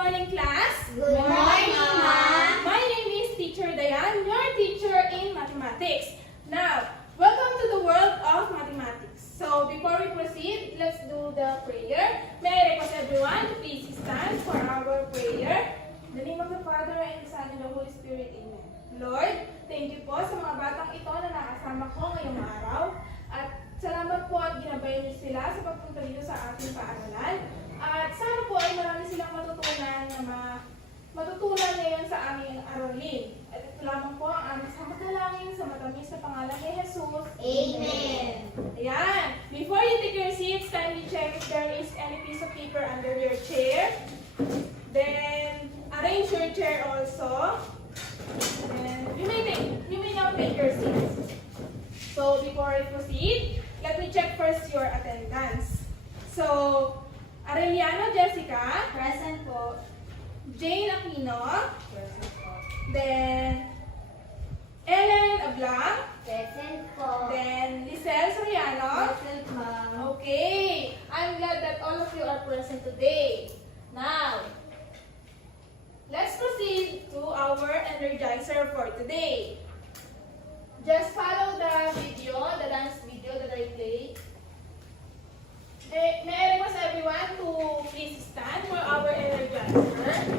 morning, class. Good morning, ma'am. My name is Teacher Dayan, your teacher in mathematics. Now, welcome to the world of mathematics. So, before we proceed, let's do the prayer. May I request everyone to please stand for our prayer. In the name of the Father, and the Son, and the Holy Spirit. Amen. Lord, thank you po sa mga batang ito na nakasama ko ngayong araw. At salamat po at ginabayan niyo sila sa pagpunta dito sa ating paaralan. At sana po ay marami silang matutunan na matutunan ngayon sa aming aralin. At ito lamang po ang aming samanalangin sa matamis na pangalan ni Jesus. Amen. Ayan. Before you take your seats, kindly check if there is any piece of paper under your chair. Then, arrange your chair also. And you may now take your seats. So, before I proceed, let me check first your attendance. So, Arellano Jessica. Present po. Jane Aquino. Present po. Then, Ellen Ablang. Present po. Then, Lisel Soriano. Present, ma'am. Okay. I'm glad that all of you are present today. Now, let's proceed to our energizer for today. Just follow the video, the dance video that I played. May I request everyone to please stand for our energizer.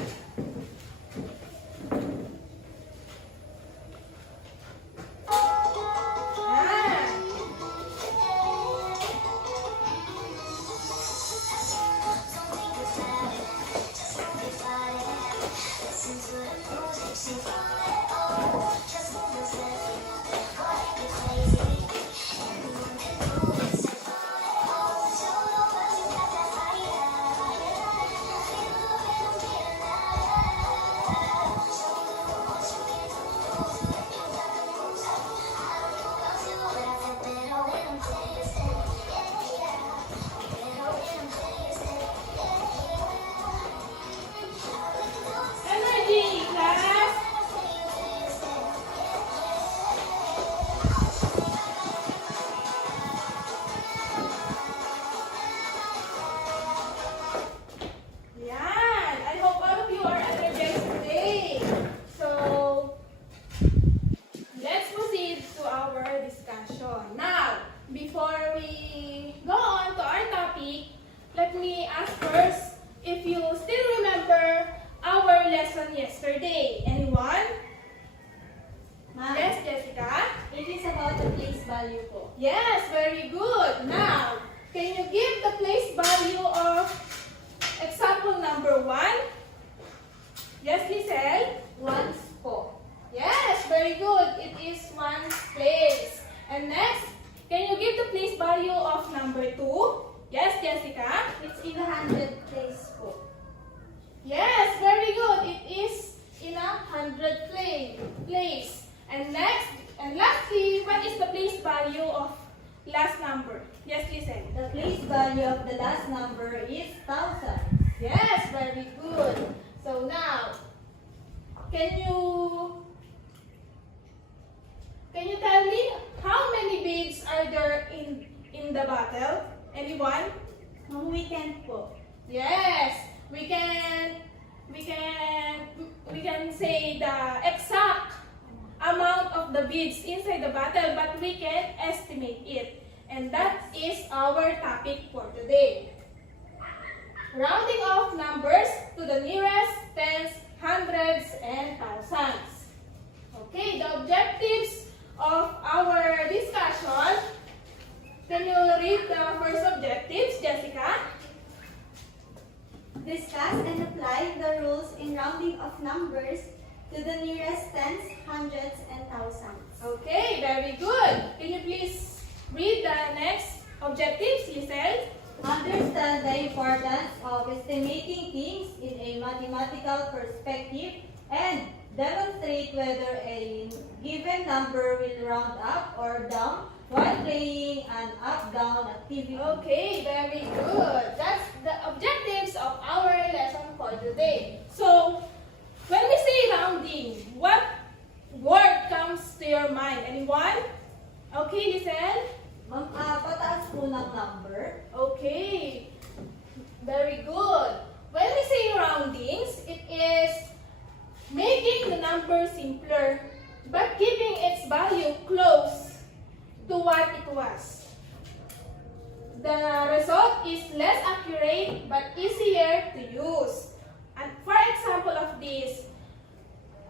Energy, class! Yan! I hope all of you are energized today. So, let's proceed to our discussion. Now, before we go on to our topic, let me ask first if you still remember our lesson yesterday. Anyone? Ma'am, Yes, Jessica? it is about the place value po. Yes, very good. Now, can you give the place value of example number 1? Yes, Lisel? Once po. Yes, very good. It is one's place. And next, can you give the place value of number 2? Yes, Jessica? It's in the 100 place po. Yes, very good. It is in a 100 place. And next, and lastly, what is the place value of last number? Yes, listen. The place value of the last number is 1,000. Yes, very good. So now, can you tell me how many beads are there in the bottle? Anyone? Nung weekend po. Yes, we can say the exact amount of the beads inside the bottle, but we can estimate it. And that is our topic for today. Rounding off numbers to the nearest tens, hundreds, and thousands. Okay, the objectives of our discussion. Can you read the first objectives, Jessica? Discuss and apply the rules in rounding of numbers to the nearest tens, hundreds, and thousands. Okay, very good. Can you please read the next objectives, Lisel? Understand the importance of estimating things in a mathematical perspective and demonstrate whether a given number will round up or down while playing an up-down activity. Okay, very good. That's the objectives of our lesson for today. So, when we say rounding, what word comes to your mind? Anyone? Okay, Lisel? Ma'am, pataas po ng number. Okay. Very good. When we say roundings, easier to use. And for example of this,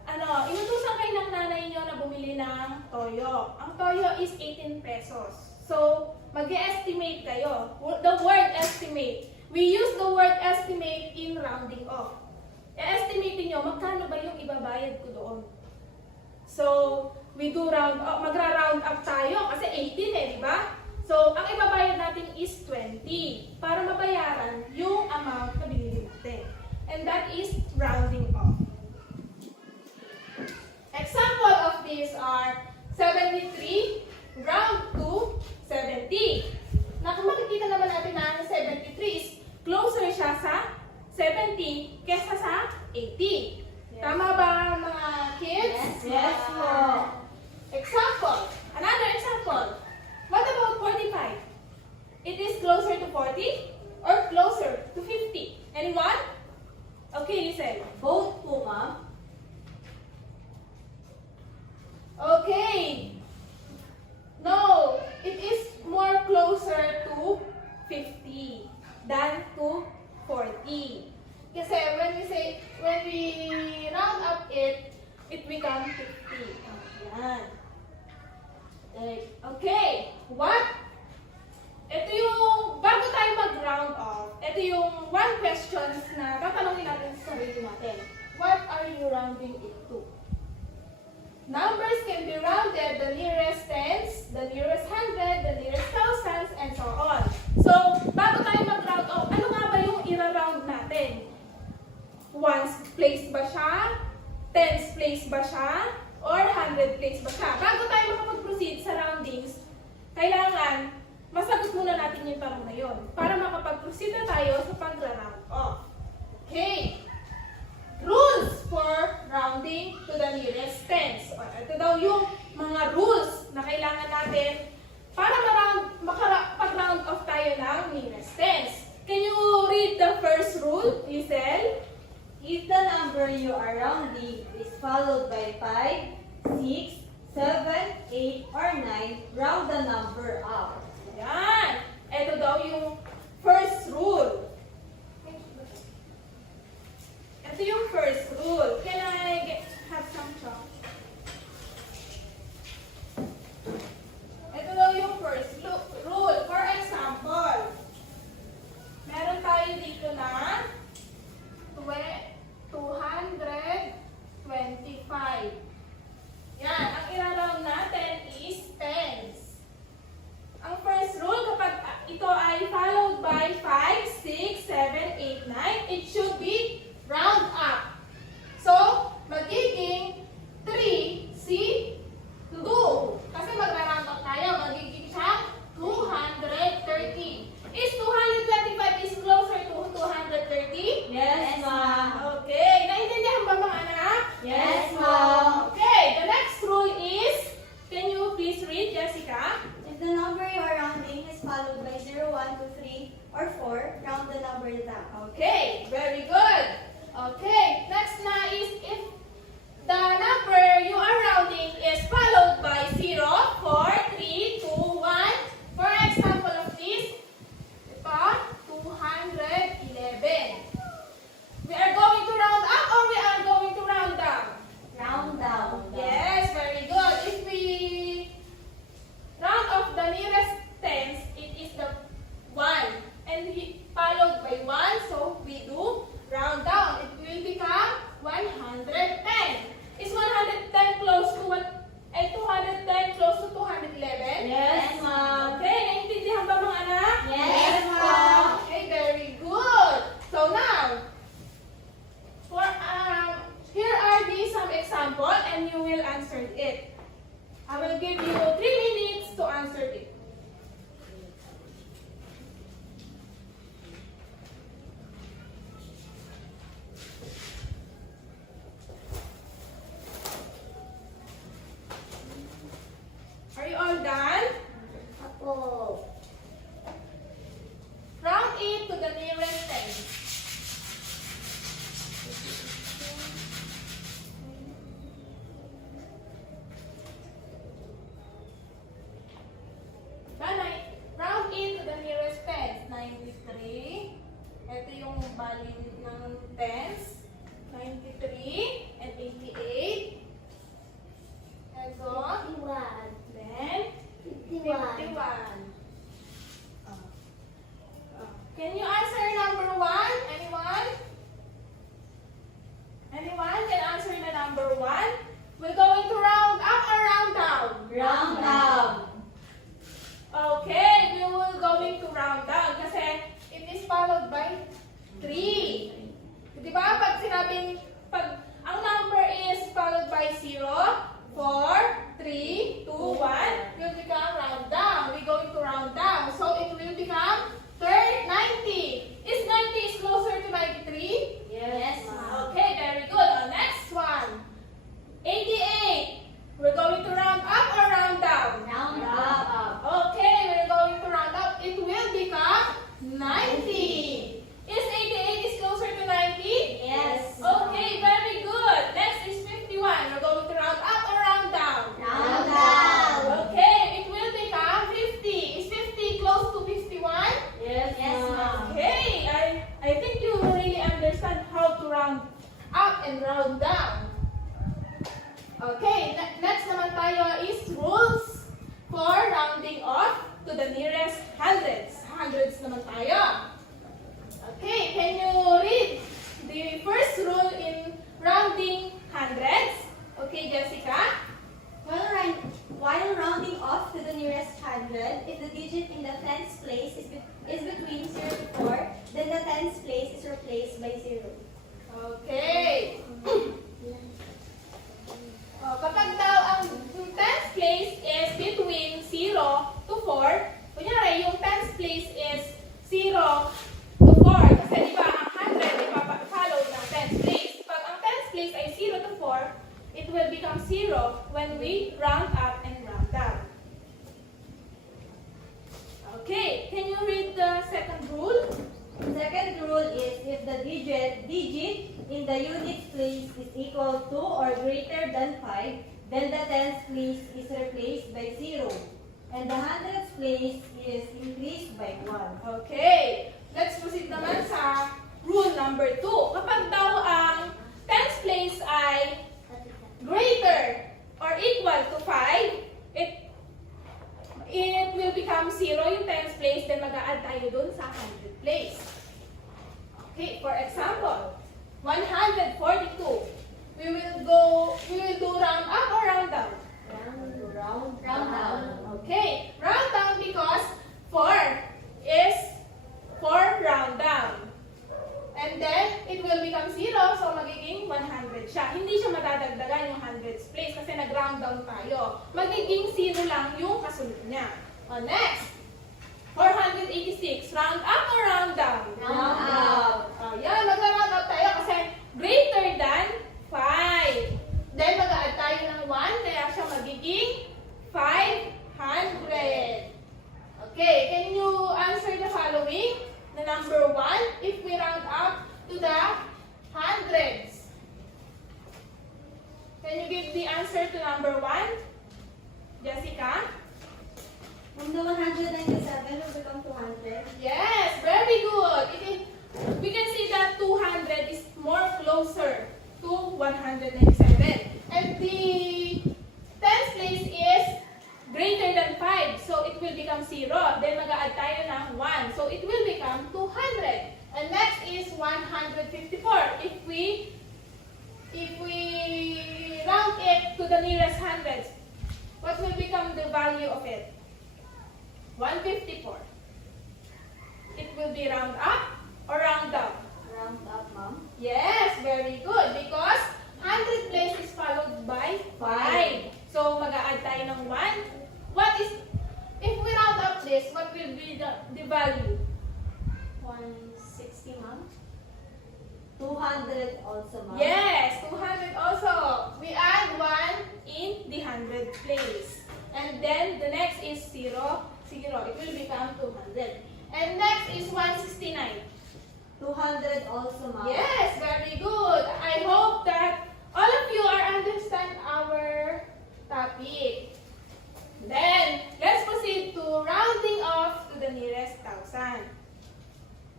inutusan kayo ng nanay nyo na bumili ng toyo. Ang toyo is 18 pesos. So, mag-estimate kayo. The word estimate. We use the word estimate in rounding off. I-estimate nyo, magkano ba yung ibabayad ko doon? So, we do round up, magra-round up tayo kasi 18 di ba? So, ang ibabayad natin is 20 para mabayaran yung amount na binili natin. And that is rounding off. Example of these are 73 round to 70. Na kung makikita naman natin na ang 73 is closer siya sa 70 kesa sa 80. Yes. Tama ba mga kids? Yes, ma'am. Example. Another example. What about 45? It is closer to 40 or closer to 50? Anyone? Okay, listen. Both po, ma'am. Okay. No, it is more closer to 50 than to 40. Kasi when we round up it becomes 50. Ayan. Okay. What? Ito yung, bago tayo mag-round off, ito yung one questions na tatanungin natin sa sarili natin. What are you rounding it to? Numbers can be rounded the nearest tens, the nearest hundred, the nearest thousands, and so on. So, bago tayo mag-round off, ano nga ba yung ira-round natin? Ones place ba siya? Tens place ba siya? Or hundred place ba siya? Bago tayo makapag-proceed sa roundings, kailangan masagot muna natin yung tanong na yun para makapag-proceed na tayo sa pag-round off. Okay. Rules for rounding to the nearest tens. Ito daw yung mga rules na kailangan natin para makapag-round off tayo ng nearest tens. Can you read the first rule, Lisel? If the number you are rounding is followed by 5, 6, 7, 8, or 9, round the number up. Yan. Ito daw yung first rule. Ito yung first rule. Can I have some chalk? Ito daw yung first rule. For example, meron tayo dito na 225. Yan. Ang iraround natin is tens. Ang first rule, kapag ito ay followed by 5, 6, 7, 8, 9, it should be round up. So, magiging 3, see, 2. Kasi magra-round up tayo, magiging siya 230. Is 225 is closer to 230? Yes, ma'am. Okay. Naintindihan ba mga anak? Yes, ma'am. Okay. The next rule is, can you please read, Jessica? If the number you are rounding is followed by 0, 1, 2, 3, or 4, round the number down. Okay, very good. Okay, next na is if the number you are rounding is followed by 0, 4, 3, 2, 1. For example of this, ito, 211. We are going to round up or we are going to round down? Round down. Yes, very good. If we round off the nearest tens, it is the 1. And followed by 1, so we do round down. It will become 110. Is 110 close to 210 close to 211? Yes, ma'am. Okay, naintindihan ba mga anak? Yes, ma'am. Okay, very good. So now, for here are some example and you will answer it. I will give you 3 minutes to answer it. Are you all done? Apo. Round it to the nearest 10. up and round down. Okay, next naman tayo is rules for rounding off to the nearest hundreds. Hundreds naman tayo. Okay, can you read the first rule in rounding hundreds? Okay, Jessica? While rounding off to the nearest hundred, if the digit in the tens place is between 0 to 4, then the tens place is replaced by 0. Okay. Kapag daw ang tens place is between 0 to 4, kunyari yung tens place is 0 to 4, kasi di ba ang 100 ipapa-follow ng tens place. Pag ang tens place ay 0 to 4, it will become 0 when we round up and round down. Okay, can you read the second rule? Second rule is if the digit in the units place is equal to or greater than 5, then the tens place is replaced by 0. And the hundreds place is increased by 1. Okay, let's proceed naman sa rule number 2. Kapag daw ang tens place ay greater or equal to 5, it will become 0 yung tens place, then mag-a-add tayo dun sa 100 place. Okay, for example, 142. We will do round up or round down? Round down. Okay, round down because 4 is 4 round down. And then, it will become 0, so magiging 100 siya. Hindi siya madadagdagan yung hundreds place kasi nag-round down tayo. Magiging 0 lang yung kasunod niya. Next, 486. Round up or round down? Round up. Yan, mag-round up tayo kasi greater than 5. Then, mag-add tayo ng 1, kaya siya magiging 500. Okay, can you answer the following? The number 1, if we round up to the hundreds. Can you give the answer to number 1? Jessica? From the 197 will become 200. Yes, very good. We can see that 200 is more closer to 197. And the tens place is greater than 5, so it will become 0. Then mag-a-add tayo ng 1, so it will become 200. And next is 154. If we round it to the nearest hundreds, what will become the value of it? 154. It will be round up or round down? Round up, ma'am. Yes, very good. Because 100 place is followed by 5. So, mag-a-add tayo ng 1. If we round up this, what will be the value? 160, ma'am. 200 also, ma'am. Yes, 200 also. We add 1 in the 100 place. And then, the next is 0, 0. It will become 200. And next is 169. 200 also, ma'am. Yes, very good. I hope that all of you are understand our topic. Then, let's proceed to rounding off to the nearest thousand.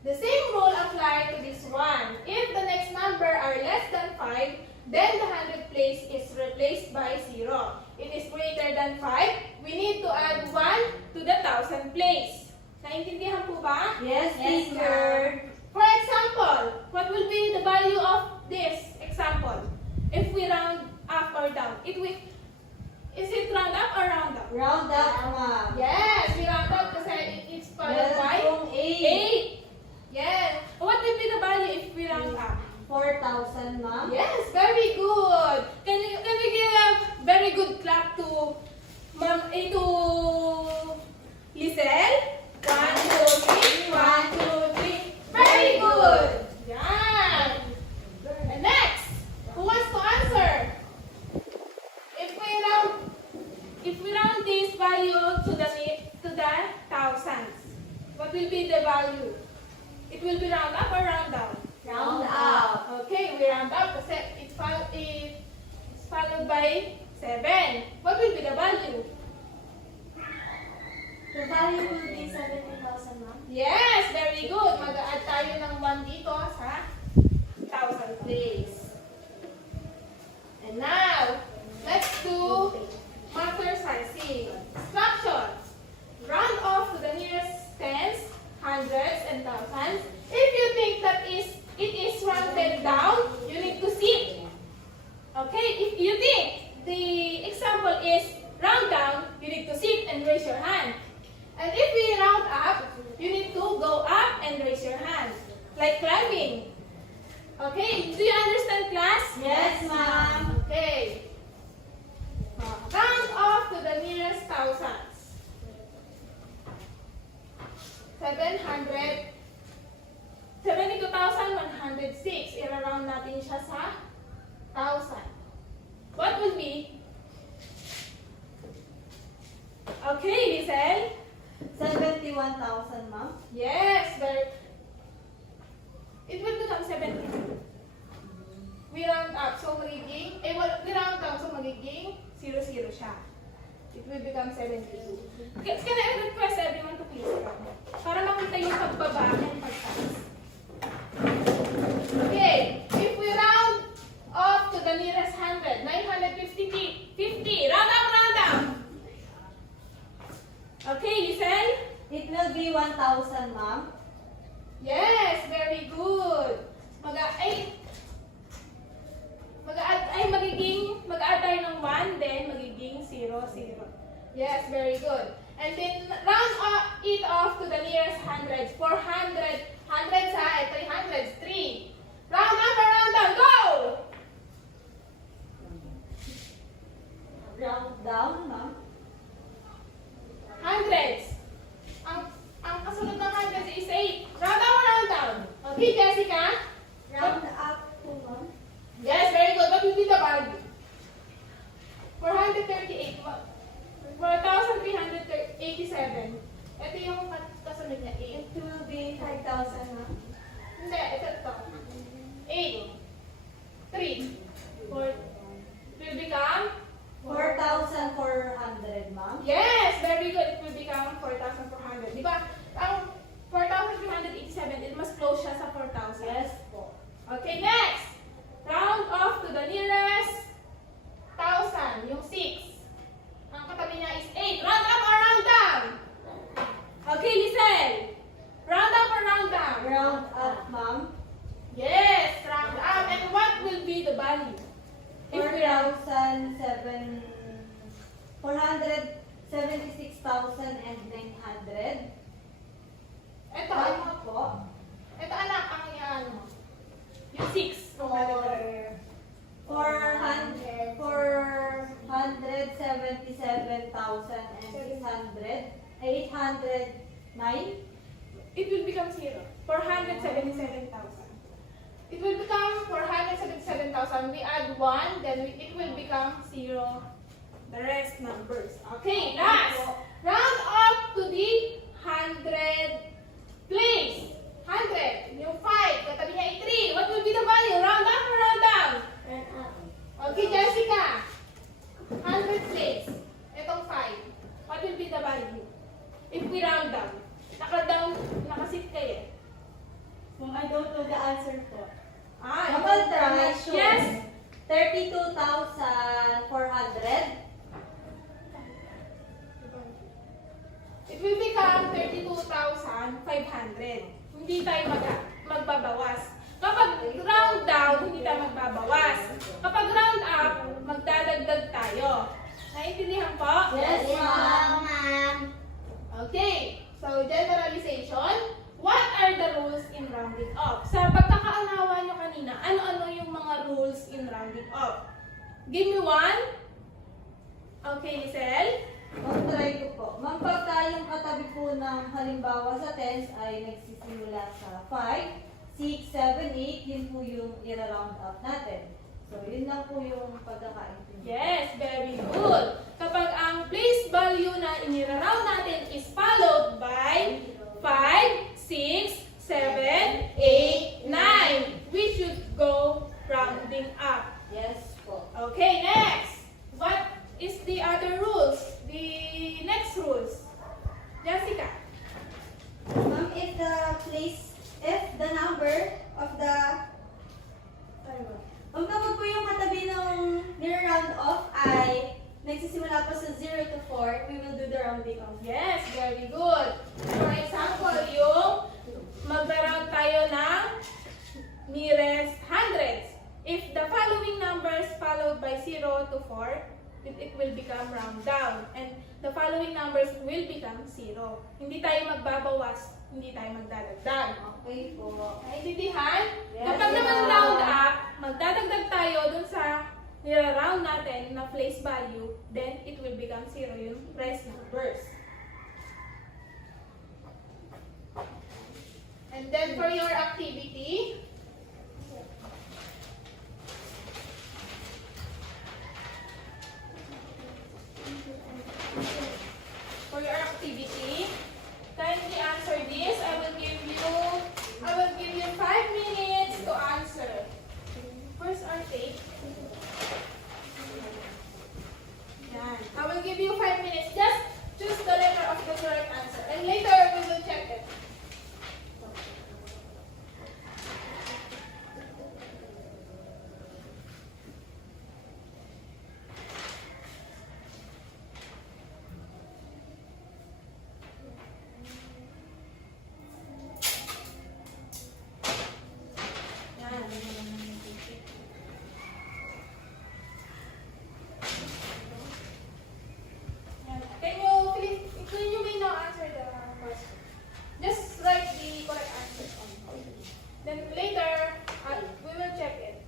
The same rule apply to this one. If the next number are less than 5, then the 100 place is replaced by 0. It is greater than 5, we need to add 1 to the thousand place. Naintindihan po ba? Yes, Yes, teacher. For example, what will be the value of this example? If we round up or down, is it round up or round down? Round up, ma'am. Yes, we round up kasi it's followed Yes, by kung 8. 8. Yes. What will be the value if we round up? 4,000, ma'am. Yes, very good. Can we give a very good clap to to Lisel? 1, 2, 3. 1, 2, 3. Very good. Yan. And next, who wants to answer? If we round this value to the thousands, what will be the value? It will be round up or round down? Round up. Okay, we round up kasi it's followed by 7. What will be the value? The value will be 70,000, ma'am. Yes, very good. Mag-add tayo ng 1 dito sa 1,000 place. Okay, do you understand, class? Yes, ma'am. Okay. Round off to the nearest thousands. 72,106. I-round natin siya sa 1,000. What will be? Okay, Lizelle? 71,000, ma'am. Yes, but it will become 70. We round up, so magiging, we round down, so magiging 0 siya. It will become 72. Can I request everyone to please come? Para makita yung pagbaba and pagtaas. Okay, if we round up to the nearest 100, 950, round up, round down. Okay, Lizelle? It will be 1,000, ma'am. Yes, very good. Mag-add tayo ng 1, then magiging 0. Yes, very good. And then round it off to the nearest hundreds. 400, hundreds ha, ito yung hundreds. 3. Round up or round down, go! Round down, ma'am. Hundreds. Ang kasunod ng hundreds is 8. Round up or round down? Okay, Jessica? Round up to 1. Yes, very good. What will be the value? 438. 4,387. Ito yung kasunod niya. 8. It will be 5,000, ma'am. Hindi, ito. 8. 3. 4. Will become? 4,400, ma'am. Yes, very good. It will become 4,400. Di ba? Ang 4,387, it must close siya sa 4,000. Yes po. Okay, next. Round off to the nearest 1,000. Yung 6. Ang katabi niya is 8. Round up or round down? Okay, listen. Round up or round down? Round up, ma'am. Yes, round up. And what will be the value? If we round 476,900. ito, Tama po. ito anak, ang yan. Yung 6. For 809. It will become 0. 477,000. It will become 477,000. We add 1, then it will become 0. The rest numbers. Okay, last. Round up to the 100 place. 100. Yung 5. Katabi niya ay 3. What will be the value? Round up or round down? Round up. Okay, Jessica. 100 place. Itong 5. What will be the value? If we round down. Naka-down, nakasit kayo. Kung I don't know the answer po. Kapag try, yes. 32,400. It will become 32,500. Hindi tayo magbabawas. Kapag round down, hindi tayo magbabawas. Kapag round up, magdadagdag tayo. Naintindihan po? Yes, ma'am. ma'am. Okay. So, generalization. What are the rules in rounding off? Sa pagkakaunawa nyo kanina, ano-ano yung mga rules in rounding off? Give me one. Okay, Lizelle? Mag-try ko po. Ma'am, pagka yung katabi po ng halimbawa sa tens ay nagsisimula sa 5, 6, 7, 8, yun po yung i-round up natin. So, yun lang po yung pagkakaintindi. Yes, very good. Kapag ang place value na inira-round natin is followed by 5, 6, 7, 8, 9, we should go rounding up. Yes po. Okay, next. What is the other rules? The next rules. Jessica. Ma'am, if the number of the Ma'am, kapag po yung katabi ng round off ay nagsisimula po sa 0 to 4, we will do the rounding off. Yes, very good. For example, yung mag-round tayo ng nearest hundreds. If the following numbers followed by 0 to 4, it will become round down. And the following numbers will become 0. Hindi tayo magbabawas hindi tayo magdadagdag. Okay po. Naintindihan? Yes, Kapag naman ma'am. round up, magdadagdag tayo dun sa nira-round natin na place value, then it will become 0 yung rest numbers. And then for your activity, kindly answer this. I will give you 5 minutes to answer. Where's our tape? Yan. I will give you 5 minutes. Just choose the letter of the correct answer. And later we will check it. Can you may now answer the question? Just write the correct answer. Then later, we will check it.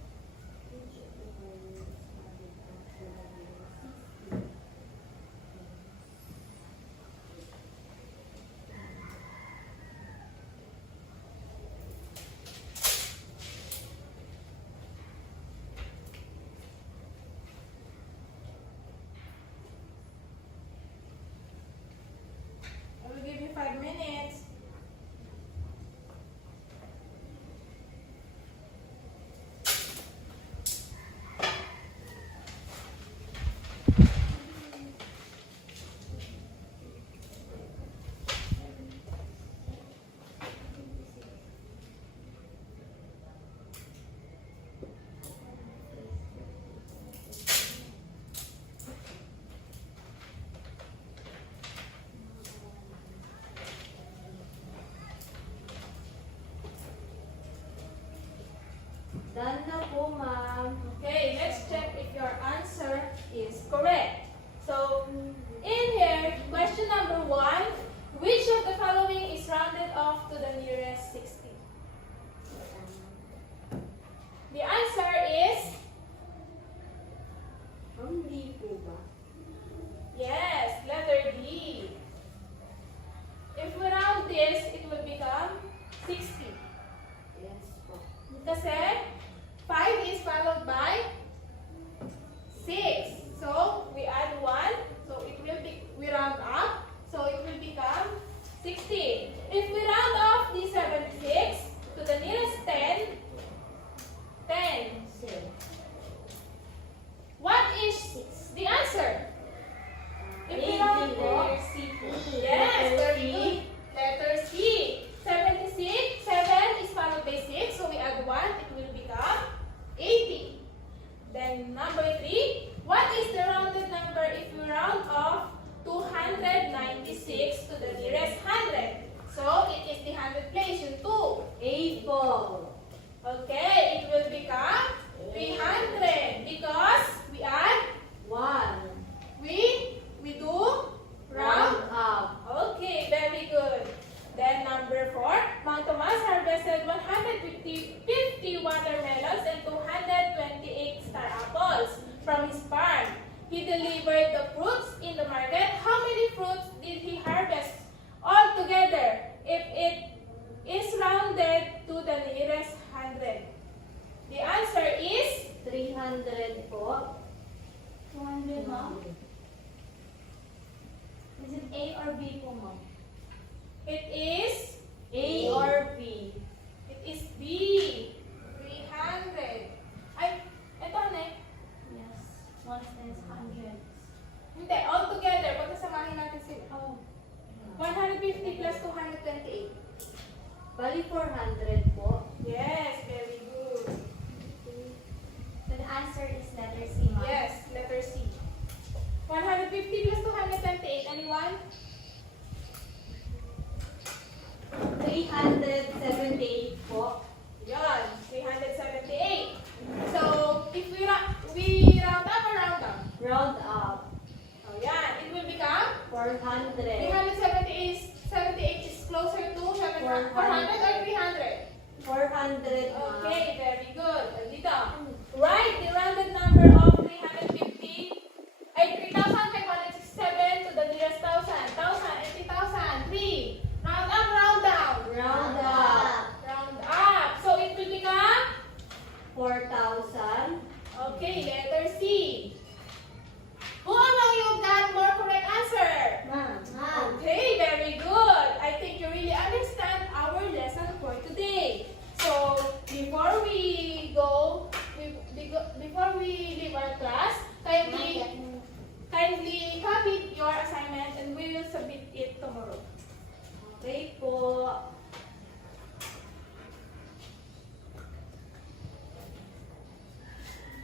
I will give you 5 minutes. Done na po, ma'am. Okay, let's check if your answer is correct. So, in here, question number 1, which of the following is rounded off to the nearest 60? The answer is, Hindi po ba? yes, letter D. If we round this, it will become 60. Yes po. Kasi 5 is followed by 6. So we add 1. So it will be, we round up. So it will become 60. If we round off the 76 to the nearest 10, 10. What is the answer? If we round po. yes, very good. Letter C. 76, 7 is followed by 6, so we add 1, it will become 80. Then number 3, what is the rounded number if we round off 296 to the nearest 100? So it is the 100 place, yung 2. A po. Okay, it will become 300 because we add, 1. we do round. Round up. Okay, very good. Then number 4, Mount Tomas harvested 150 watermelons and 228 star apples from his farm. He delivered the fruits in the market. How many fruits did he harvest altogether if it is rounded to the nearest 100? The answer is 300 po. 200, ma'am. Is it A or B po, ma'am? it is A or B? it is B. 300. Ay, eto ano eh? Yes. 1 is 100. Hindi, all together, pagkasamahin natin sila. Oh. 150 plus 228. Bali 400 po. Yes, very good. So the answer is letter C, ma'am. Yes, letter C. 150 plus 228. Anyone? 300 Okay, letter C. Who among you got more correct answer? Ma'am. Okay, very good. I think you really understand our lesson for today. So, before we leave our class, kindly copy your assignment and we will submit it tomorrow. Okay po.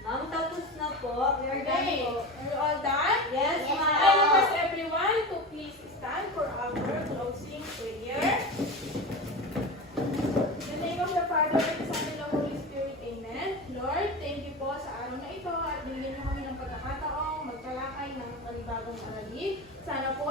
Ma'am, tapos na po. We are done Okay, po. are you all done? Yes, Yes, I ma'am. request everyone to please stand for our closing prayer. In the name of the Father, and the Son, and the Holy Spirit, Amen. Lord, thank you po sa araw na ito at binigyan niyo kami ng pagkakataong magtalakay ng panibagong aralin. Sana po